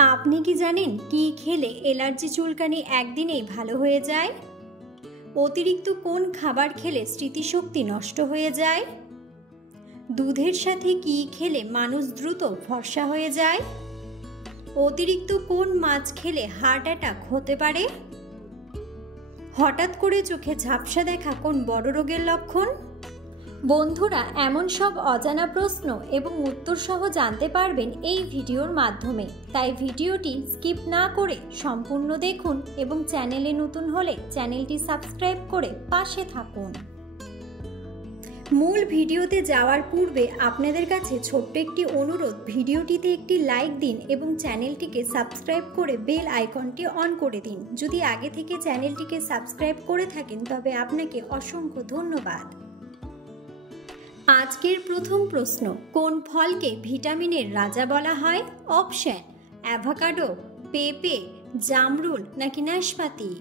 আপনি কি জানেন কি খেলে অ্যালার্জি চুলকানি একদিনেই ভালো হয়ে যায়? অতিরিক্ত কোন খাবার খেলে স্মৃতিশক্তি নষ্ট হয়ে যায়? দুধের সাথে কি খেলে মানুষ দ্রুত ফর্সা হয়ে যায়? অতিরিক্ত কোন মাছ খেলে হার্ট অ্যাটাক হতে পারে? হঠাৎ করে চোখে ঝাপসা দেখা কোন বড় রোগের লক্ষণ? বন্ধুরা, এমন সব অজানা প্রশ্ন এবং উত্তর সহ জানতে পারবেন এই ভিডিওর মাধ্যমে, তাই ভিডিওটি স্কিপ না করে সম্পূর্ণ দেখুন এবং চ্যানেলে নতুন হলে চ্যানেলটি সাবস্ক্রাইব করে পাশে থাকুন। মূল ভিডিওতে যাওয়ার পূর্বে আপনাদের কাছে ছোট্ট একটি অনুরোধ, ভিডিওটিতে একটি লাইক দিন এবং চ্যানেলটিকে সাবস্ক্রাইব করে বেল আইকনটি অন করে দিন। যদি আগে থেকে চ্যানেলটিকে সাবস্ক্রাইব করে থাকেন তবে আপনাকে অসংখ্য ধন্যবাদ। আজকের প্রথম প্রশ্ন, কোন ফলকে ভিটামিনের রাজা বলা হয়? অপশন: অ্যাভোকাডো, পেঁপে, জামরুল নাকি নাশপাতি?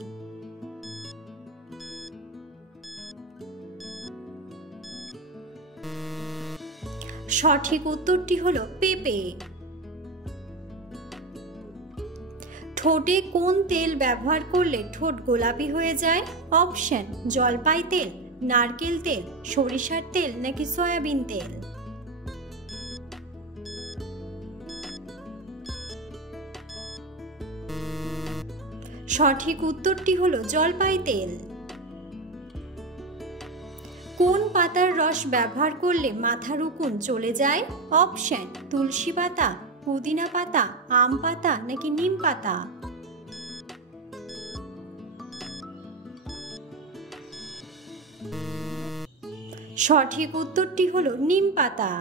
সঠিক উত্তরটি হলো পেঁপে। ঠোঁটে কোন তেল ব্যবহার করলে ঠোঁট গোলাপি হয়ে যায়? অপশন: জলপাই তেল, নারকেল তেল, সরিষার তেল নাকি সয়াবিন তেল? সঠিক উত্তরটি হলো জলপাই তেল। কোন পাতার রস ব্যবহার করলে মাথার উকুন চলে যায়? অপশন: তুলসী পাতা, পুদিনা পাতা, আম পাতা নাকি নিম পাতা? সঠিক উত্তরটি হলো নিম পাতা।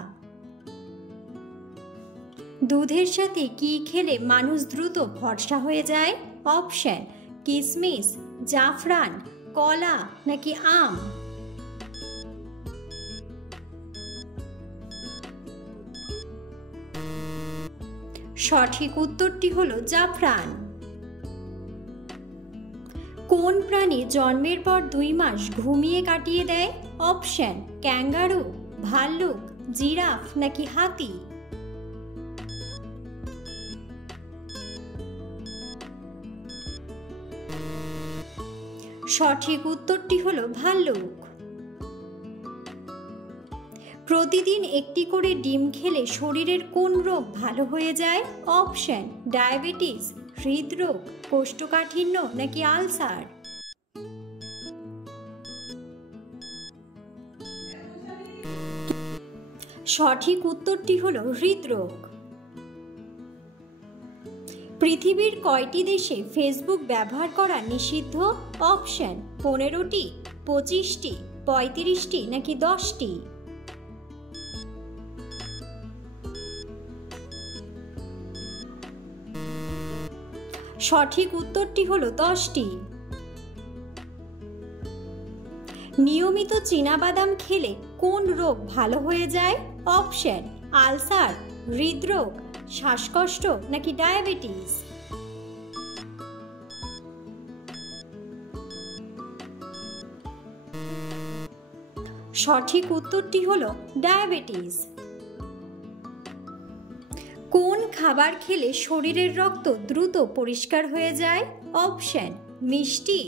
দুধের সাথে কি খেলে মানুষ দ্রুত ফর্সা হয়ে যায়? অপশন: কিশমিশ, জাফরান, কলা নাকি আম? সঠিক উত্তরটি হলো জাফরান। কোন প্রাণী জন্মের পর 2 মাস ঘুমিয়ে কাটিয়ে দেয়? অপশন: ক্যাঙ্গারু, ভাল্লুক, জিরাফ নাকি হাতি? সঠিক উত্তরটি হলো ভাল্লুক। প্রতিদিন একটি করে ডিম খেলে শরীরের কোন রোগ ভালো হয়ে যায়? অপশন: ডায়াবেটিস, হৃদরোগ, কোষ্ঠকাঠিন্য নাকি আলসার? সঠিক উত্তরটি হলো হৃদরোগ। পৃথিবীর কয়টি দেশে ফেসবুক ব্যবহার করা নিষিদ্ধ? অপশন: 15টি, 25টি, 35টি নাকি 10টি? সঠিক উত্তরটি হলো 10টি। নিয়মিত চীনাবাদাম খেলে কোন রোগ ভালো হয়ে যায়? অপশন: আলসার, হৃদরোগ, শ্বাসকষ্ট নাকি ডায়াবেটিস? সঠিক উত্তরটি হলো ডায়াবেটিস। কোন খাবার খেলে শরীরের রক্ত দ্রুত পরিষ্কার হয়ে যায়? অপশন: মিষ্টি,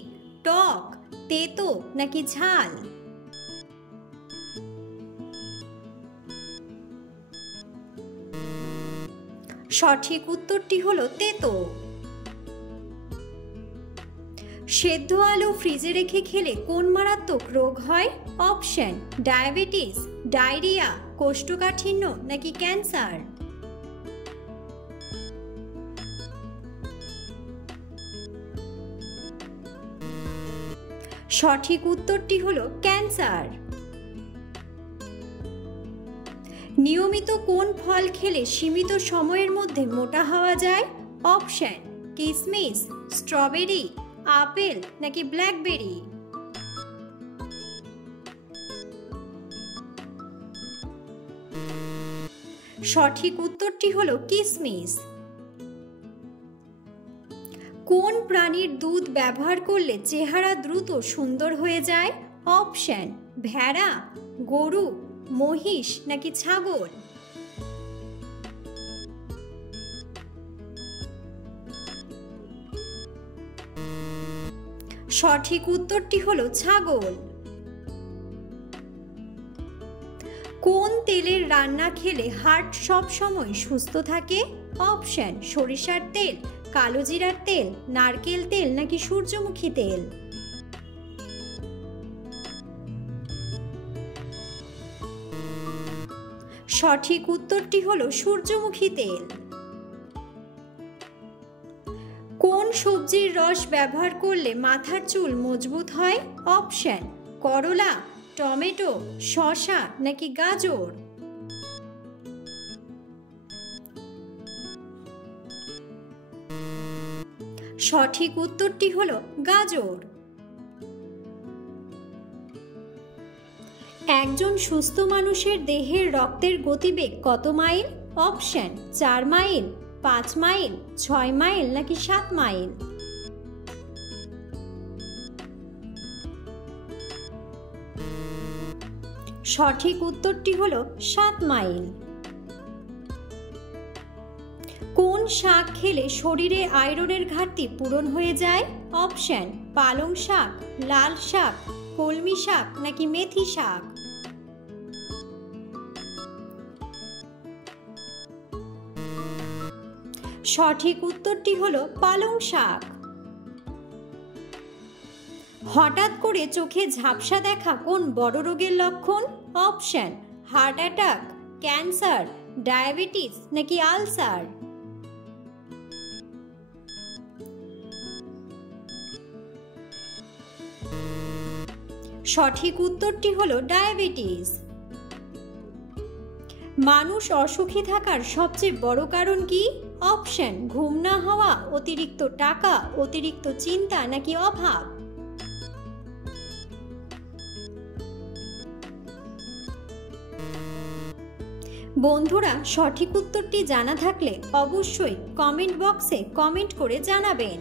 টক, তেতো নাকি ঝাল? সঠিক উত্তরটি হলো তেতো। সেদ্ধ আলু ফ্রিজে রেখে খেলে কোন মারাত্মক রোগ হয়? অপশন: ডায়াবেটিস, ডায়রিয়া, কোষ্ঠকাঠিন্য নাকি ক্যান্সার? সঠিক উত্তরটি হলো ক্যান্সার। নিয়মিত কোন ফল খেলে সীমিত সময়ের মধ্যে মোটা হওয়া যায়? অপশন: কিশমিশ, স্ট্রবেরি, আপেল নাকি ব্ল্যাকবেরি? সঠিক উত্তরটি হলো কিশমিশ। কোন প্রাণীর দুধ ব্যবহার করলে চেহারা দ্রুত সুন্দর হয়ে যায়? অপশন: ভেড়া, গরু, মহিষ নাকি ছাগল? সঠিক উত্তরটি হলো ছাগল। কোন তেলের রান্না খেলে হার্ট সব সময় সুস্থ থাকে? অপশন: সরিষার তেল, কালো জিরার তেল, নারকেল তেল নাকি সূর্যমুখী তেল। সঠিক উত্তরটি হলো সূর্যমুখী তেল। কোন সবজির রস ব্যবহার করলে মাথার চুল মজবুত হয়? অপশন: করলা, টমেটো, শসা নাকি গাজর। সঠিক উত্তরটি হলো গাজর। একজন সুস্থ মানুষের দেহের রক্তের গতিবেগ কত mile? Option: 4 mile, 5 mile, 6 mile নাকি 7 মাইল। সঠিক উত্তরটি হলো 7 মাইল। কোন শাক খেলে শরীরে আয়রনের ঘাটতি পূরণ হয়ে যায়? অপশন: পালং শাক, লাল শাক, কলমি শাক নাকি মেথি শাক। সঠিক উত্তরটি হলো পালং শাক। হঠাৎ করে চোখে ঝাপসা দেখা কোন বড় রোগের লক্ষণ? Option: heart attack, cancer, diabetes নাকি আলসার। সঠিক উত্তরটি হলো ডায়াবেটিস। মানুষ অসুখী থাকার সবচেয়ে বড় কারণ কি? অপশন: ঘুম না হওয়া, অতিরিক্ত টাকা, অতিরিক্ত চিন্তা নাকি অভাব। বন্ধুরা, সঠিক উত্তরটি জানা থাকলে অবশ্যই কমেন্ট বক্সে কমেন্ট করে জানাবেন।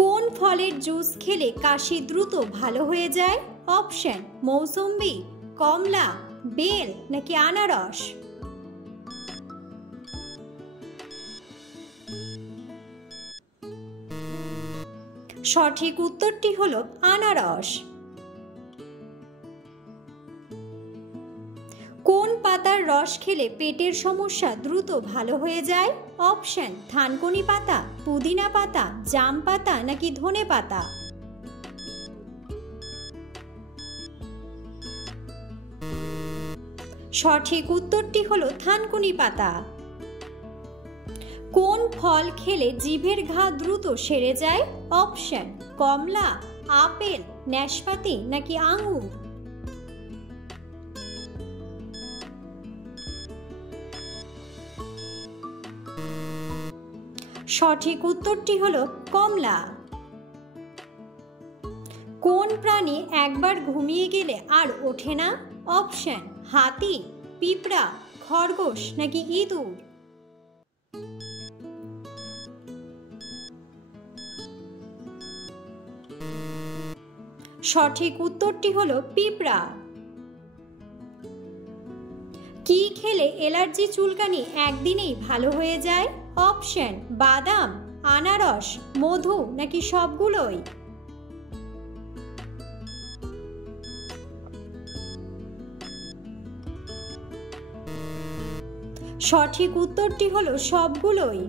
কোন ফলের জুস খেলে কাশি দ্রুত ভালো হয়ে যায়? অপশন: মৌসুম্বি, কমলা, বেল নাকি আনারস। সঠিক উত্তরটি হলো আনারস। কোন পাতার রস খেলে পেটের সমস্যা দ্রুত ভালো হয়ে যায়? অপশন: থানকুনি পাতা, পুদিনা পাতা, জাম পাতা নাকি ধনে পাতা। সঠিক উত্তরটি হলো থানকুনি পাতা। কোন ফল খেলে জিভের ঘা দ্রুত সেরে যায়? অপশন: কমলা, আপেল, নাশপাতি নাকি আঙ্গুর। সঠিক উত্তরটি হলো কমলা। কোন প্রাণী একবার ঘুমিয়ে গেলে আর ওঠে না? অপশন: হাতি, পিঁপড়া, খরগোশ নাকি ইঁদুর। সঠিক উত্তরটি হলো পিঁপড়া। কি খেলে অ্যালার্জি চুলকানি একদিনেই ভালো হয়ে যায়? অপশন: বাদাম, আনারস, মধু নাকি সবগুলোই। সঠিক উত্তরটি হলো সবগুলোই।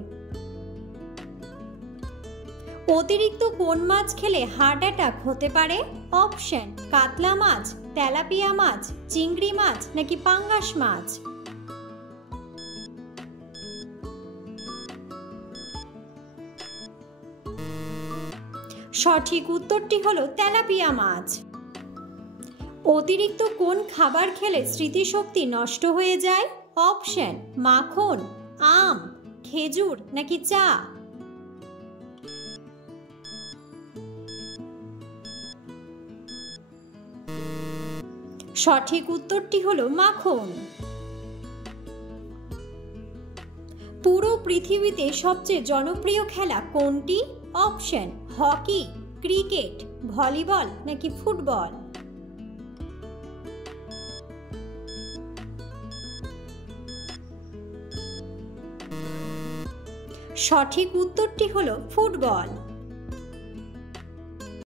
অতিরিক্ত কোন মাছ খেলে হার্ট অ্যাটাক হতে পারে? অপশন: কাতলা মাছ, তেলাপিয়া মাছ, চিংড়ি মাছ নাকি পাঙ্গাস মাছ। সঠিক উত্তরটি হলো তেলাপিয়া মাছ। অতিরিক্ত কোন খাবার খেলে স্মৃতিশক্তি নষ্ট হয়ে যায়? অপশন: মাখন, আম, খেজুর নাকি চা। সঠিক উত্তরটি হলো মাখন। পুরো পৃথিবীতে সবচেয়ে জনপ্রিয় খেলা কোনটি? অপশন: হকি, ক্রিকেট, ভলিবল নাকি ফুটবল। সঠিক উত্তরটি হলো ফুটবল।